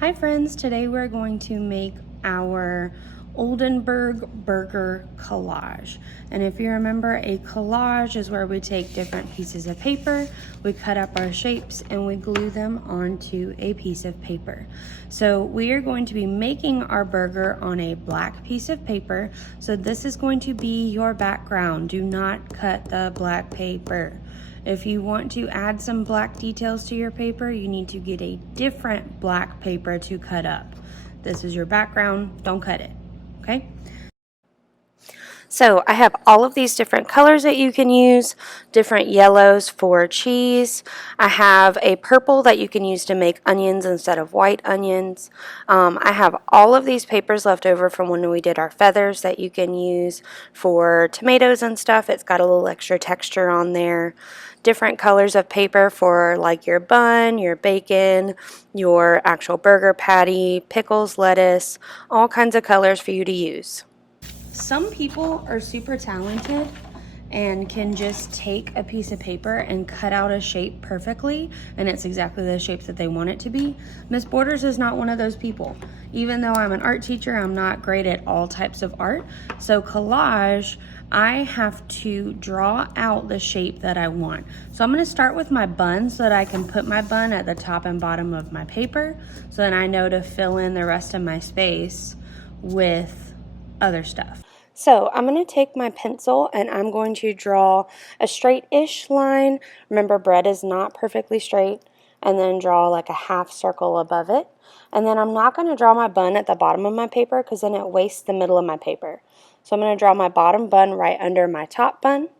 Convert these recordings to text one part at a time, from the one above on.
Hi friends, today we're going to make our Oldenburg burger collage. And if you remember, a collage is where we take different pieces of paper, we cut up our shapes, and we glue them onto a piece of paper. So we are going to be making our burger on a black piece of paper. So this is going to be your background. Do not cut the black paper. If you want to add some black details to your paper, you need to get a different black paper to cut up. This is your background, don't cut it, okay? So I have all of these different colors that you can use, different yellows for cheese. I have a purple that you can use to make onions instead of white onions. I have all of these papers left over from when we did our feathers that you can use for tomatoes and stuff. It's got a little extra texture on there. Different colors of paper for like your bun, your bacon, your actual burger patty, pickles, lettuce, all kinds of colors for you to use. Some people are super talented and can just take a piece of paper and cut out a shape perfectly, and it's exactly the shape that they want it to be. Miss Borders is not one of those people. Even though I'm an art teacher, I'm not great at all types of art. So collage, I have to draw out the shape that I want. So I'm gonna start with my bun so that I can put my bun at the top and bottom of my paper, so then I know to fill in the rest of my space with other stuff. So I'm going to take my pencil and I'm going to draw a straight-ish line. Remember, bread is not perfectly straight. And then draw like a half circle above it. And then I'm not going to draw my bun at the bottom of my paper because then it wastes the middle of my paper. So I'm going to draw my bottom bun right under my top bun.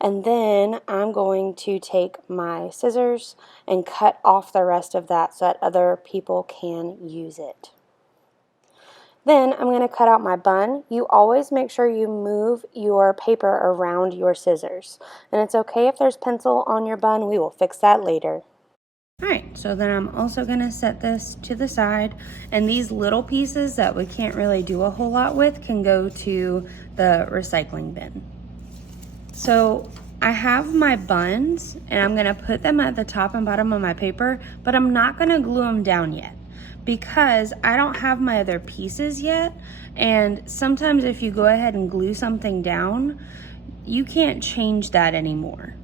And then I'm going to take my scissors and cut off the rest of that so that other people can use it. Then I'm going to cut out my bun. You always make sure you move your paper around your scissors. And it's okay if there's pencil on your bun. We will fix that later. Alright, so then I'm also going to set this to the side. And these little pieces that we can't really do a whole lot with can go to the recycling bin. So I have my buns and I'm going to put them at the top and bottom of my paper, but I'm not going to glue them down yet, because I don't have my other pieces yet, and sometimes if you go ahead and glue something down, you can't change that anymore.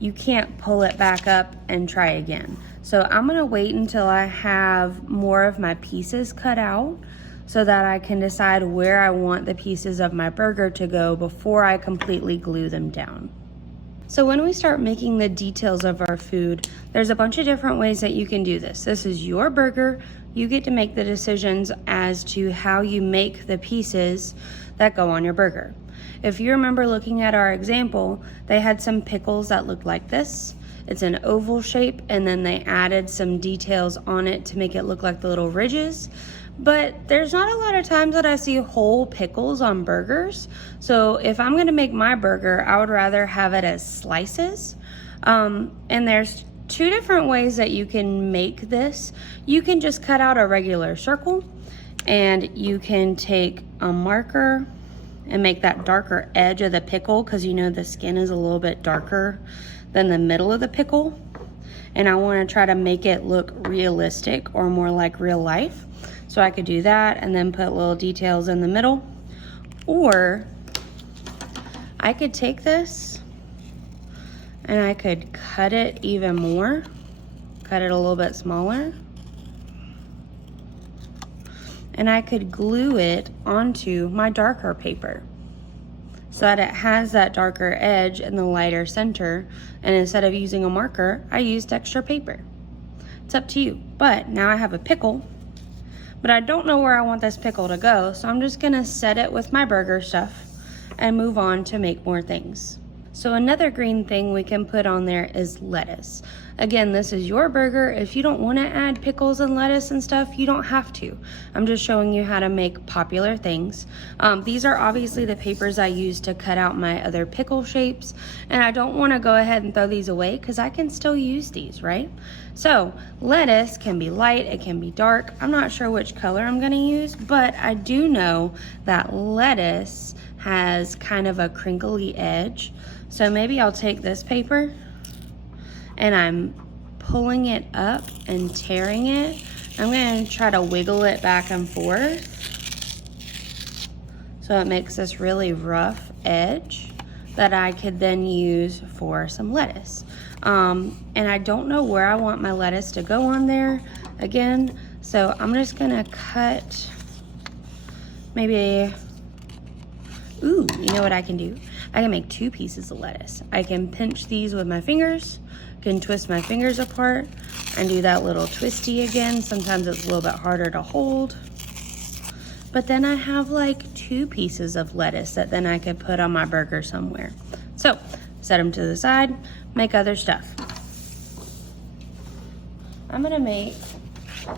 You can't pull it back up and try again. So I'm gonna wait until I have more of my pieces cut out so that I can decide where I want the pieces of my burger to go before I completely glue them down. So when we start making the details of our food, there's a bunch of different ways that you can do this. This is your burger. You get to make the decisions as to how you make the pieces that go on your burger. If you remember looking at our example, they had some pickles that looked like this. It's an oval shape, and then they added some details on it to make it look like the little ridges. But there's not a lot of times that I see whole pickles on burgers. So if I'm gonna make my burger, I would rather have it as slices. And there's two different ways that you can make this. You can just cut out a regular circle, and you can take a marker and make that darker edge of the pickle, because you know the skin is a little bit darker than the middle of the pickle. And I wanna try to make it look realistic or more like real life. So I could do that and then put little details in the middle. Or I could take this and I could cut it even more, cut it a little bit smaller. And I could glue it onto my darker paper so that it has that darker edge and the lighter center. And instead of using a marker, I used extra paper. It's up to you. But now I have a pickle, but I don't know where I want this pickle to go, so I'm just gonna set it with my burger stuff and move on to make more things. So another green thing we can put on there is lettuce. Again, this is your burger. If you don't want to add pickles and lettuce and stuff, you don't have to. I'm just showing you how to make popular things. These are obviously the papers I use to cut out my other pickle shapes, and I don't want to go ahead and throw these away because I can still use these, right? So lettuce can be light, it can be dark. I'm not sure which color I'm going to use, but I do know that lettuce has kind of a crinkly edge. So maybe I'll take this paper and I'm pulling it up and tearing it I'm going to try to wiggle it back and forth so it makes this really rough edge that I could then use for some lettuce. And I don't know where I want my lettuce to go on there again, so I'm just gonna cut maybe, ooh, you know what I can do? I can make 2 pieces of lettuce. I can pinch these with my fingers, can twist my fingers apart and do that little twisty again. Sometimes it's a little bit harder to hold. But then I have like 2 pieces of lettuce that then I could put on my burger somewhere. So set them to the side, make other stuff. I'm gonna make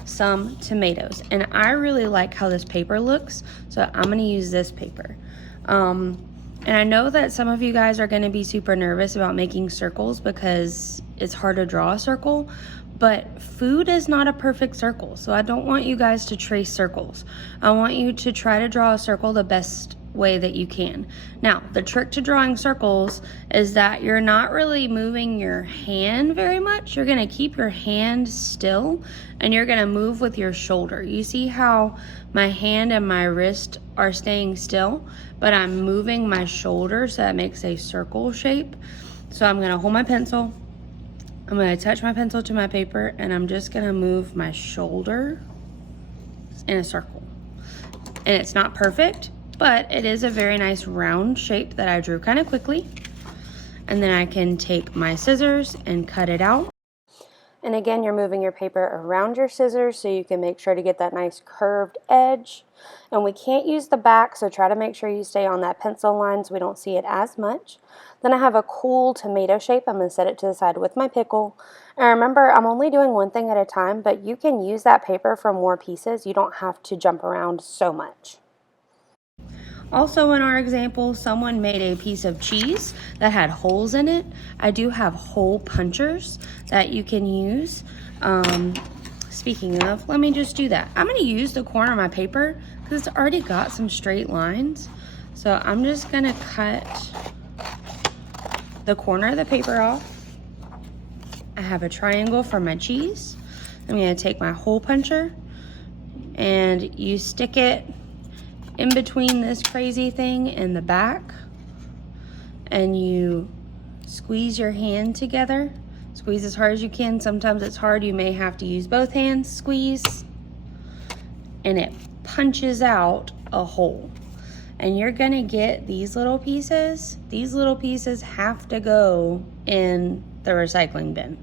some tomatoes, and I really like how this paper looks, so I'm gonna use this paper. And I know that some of you guys are gonna be super nervous about making circles because it's hard to draw a circle, but food is not a perfect circle, so I don't want you guys to trace circles. I want you to try to draw a circle the best way that you can. Now, the trick to drawing circles is that you're not really moving your hand very much. You're gonna keep your hand still and you're gonna move with your shoulder. You see how my hand and my wrist are staying still, but I'm moving my shoulder so that makes a circle shape. So I'm gonna hold my pencil, I'm gonna attach my pencil to my paper, and I'm just gonna move my shoulder in a circle. And it's not perfect, but it is a very nice round shape that I drew kind of quickly. And then I can take my scissors and cut it out. And again, you're moving your paper around your scissors so you can make sure to get that nice curved edge. And we can't use the back, so try to make sure you stay on that pencil line so we don't see it as much. Then I have a cool tomato shape. I'm going to set it to the side with my pickle. And remember, I'm only doing one thing at a time, but you can use that paper for more pieces. You don't have to jump around so much. Also in our example, someone made a piece of cheese that had holes in it. I do have hole punchers that you can use. Speaking of, let me just do that. I'm going to use the corner of my paper because it's already got some straight lines. So I'm just going to cut the corner of the paper off. I have a triangle for my cheese. I'm going to take my hole puncher and you stick it in between this crazy thing and the back, and you squeeze your hand together. Squeeze as hard as you can. Sometimes it's hard, you may have to use both hands. Squeeze, and it punches out a hole. And you're gonna get these little pieces. These little pieces have to go in the recycling bin,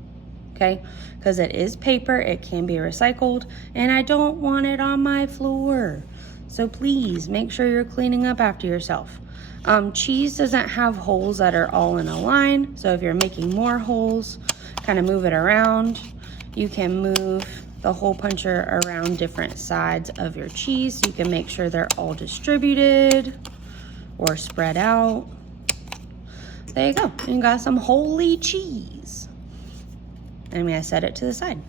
okay? Because it is paper, it can be recycled, and I don't want it on my floor. So please make sure you're cleaning up after yourself. Cheese doesn't have holes that are all in a line. So if you're making more holes, kind of move it around. You can move the hole puncher around different sides of your cheese. So you can make sure they're all distributed or spread out. There you go. You got some holy cheese. I'm gonna set it to the side.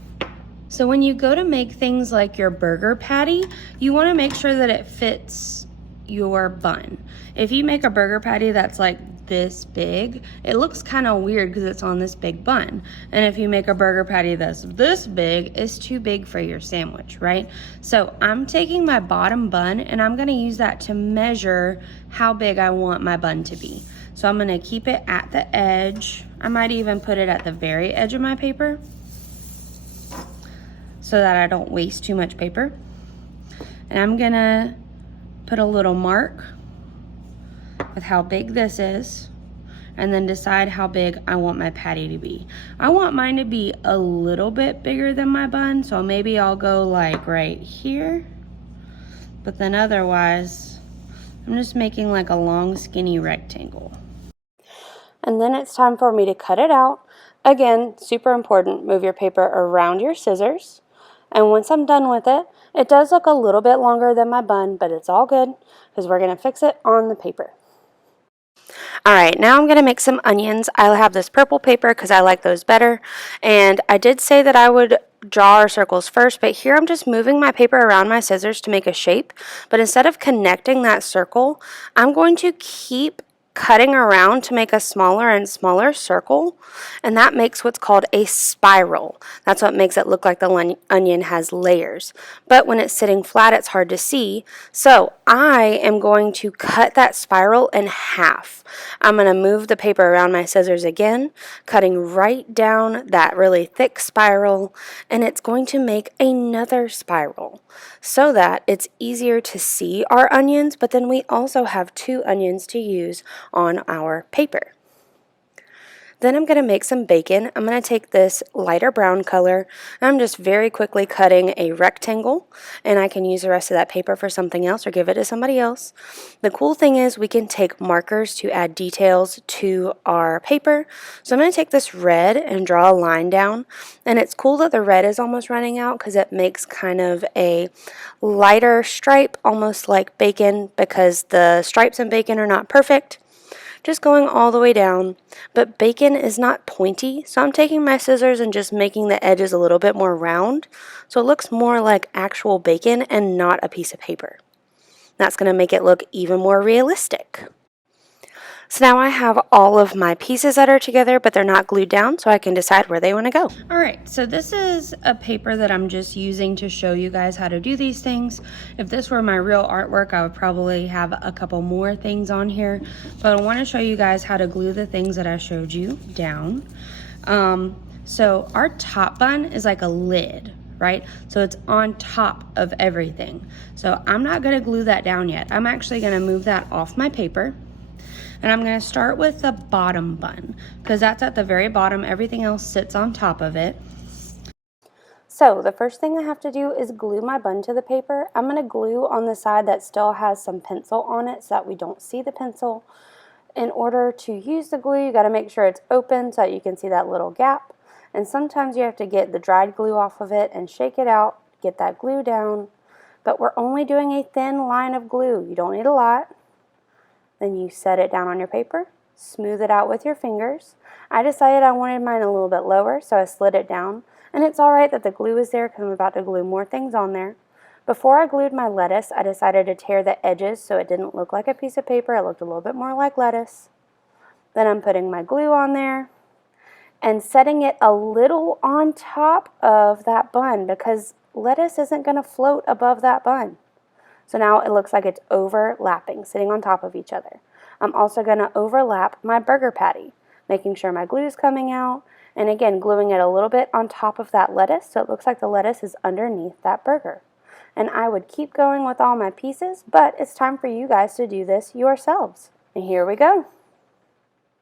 So when you go to make things like your burger patty, you want to make sure that it fits your bun. If you make a burger patty that's like this big, it looks kind of weird because it's on this big bun. And if you make a burger patty that's this big, it's too big for your sandwich, right? So I'm taking my bottom bun and I'm going to use that to measure how big I want my bun to be. So I'm going to keep it at the edge. I might even put it at the very edge of my paper, so that I don't waste too much paper. And I'm gonna put a little mark with how big this is, and then decide how big I want my patty to be. I want mine to be a little bit bigger than my bun, so maybe I'll go like right here, but then otherwise, I'm just making like a long skinny rectangle. And then it's time for me to cut it out. Again, super important, move your paper around your scissors. And once I'm done with it, it does look a little bit longer than my bun, but it's all good because we're going to fix it on the paper. All right, now I'm going to make some onions. I have this purple paper because I like those better. And I did say that I would draw our circles first, but here I'm just moving my paper around my scissors to make a shape. But instead of connecting that circle, I'm going to keep cutting around to make a smaller and smaller circle, and that makes what's called a spiral. That's what makes it look like the onion has layers. But when it's sitting flat, it's hard to see. So I am going to cut that spiral in half. I'm going to move the paper around my scissors again, cutting right down that really thick spiral, and it's going to make another spiral so that it's easier to see our onions, but then we also have 2 onions to use on our paper. Then I'm going to make some bacon. I'm going to take this lighter brown color. I'm just very quickly cutting a rectangle, and I can use the rest of that paper for something else or give it to somebody else. The cool thing is we can take markers to add details to our paper. So I'm going to take this red and draw a line down, and it's cool that the red is almost running out because it makes kind of a lighter stripe, almost like bacon, because the stripes in bacon are not perfect. Just going all the way down, but bacon is not pointy, so I'm taking my scissors and just making the edges a little bit more round so it looks more like actual bacon and not a piece of paper. That's going to make it look even more realistic. So now I have all of my pieces that are together, but they're not glued down, so I can decide where they want to go. All right, so this is a paper that I'm just using to show you guys how to do these things. If this were my real artwork, I would probably have a couple more things on here, but I want to show you guys how to glue the things that I showed you down. So our top bun is like a lid, right? So it's on top of everything. So I'm not going to glue that down yet. I'm actually going to move that off my paper. And I'm going to start with the bottom bun because that's at the very bottom. Everything else sits on top of it. So the first thing I have to do is glue my bun to the paper. I'm going to glue on the side that still has some pencil on it so that we don't see the pencil. In order to use the glue, you got to make sure it's open so that you can see that little gap. And sometimes you have to get the dried glue off of it and shake it out, get that glue down. But we're only doing a thin line of glue. You don't need a lot. Then you set it down on your paper, smooth it out with your fingers. I decided I wanted mine a little bit lower, so I slid it down. And it's alright that the glue is there because I'm about to glue more things on there. Before I glued my lettuce, I decided to tear the edges so it didn't look like a piece of paper. It looked a little bit more like lettuce. Then I'm putting my glue on there and setting it a little on top of that bun because lettuce isn't going to float above that bun. So now it looks like it's overlapping, sitting on top of each other. I'm also going to overlap my burger patty, making sure my glue is coming out, and again, gluing it a little bit on top of that lettuce so it looks like the lettuce is underneath that burger. And I would keep going with all my pieces, but it's time for you guys to do this yourselves. And here we go.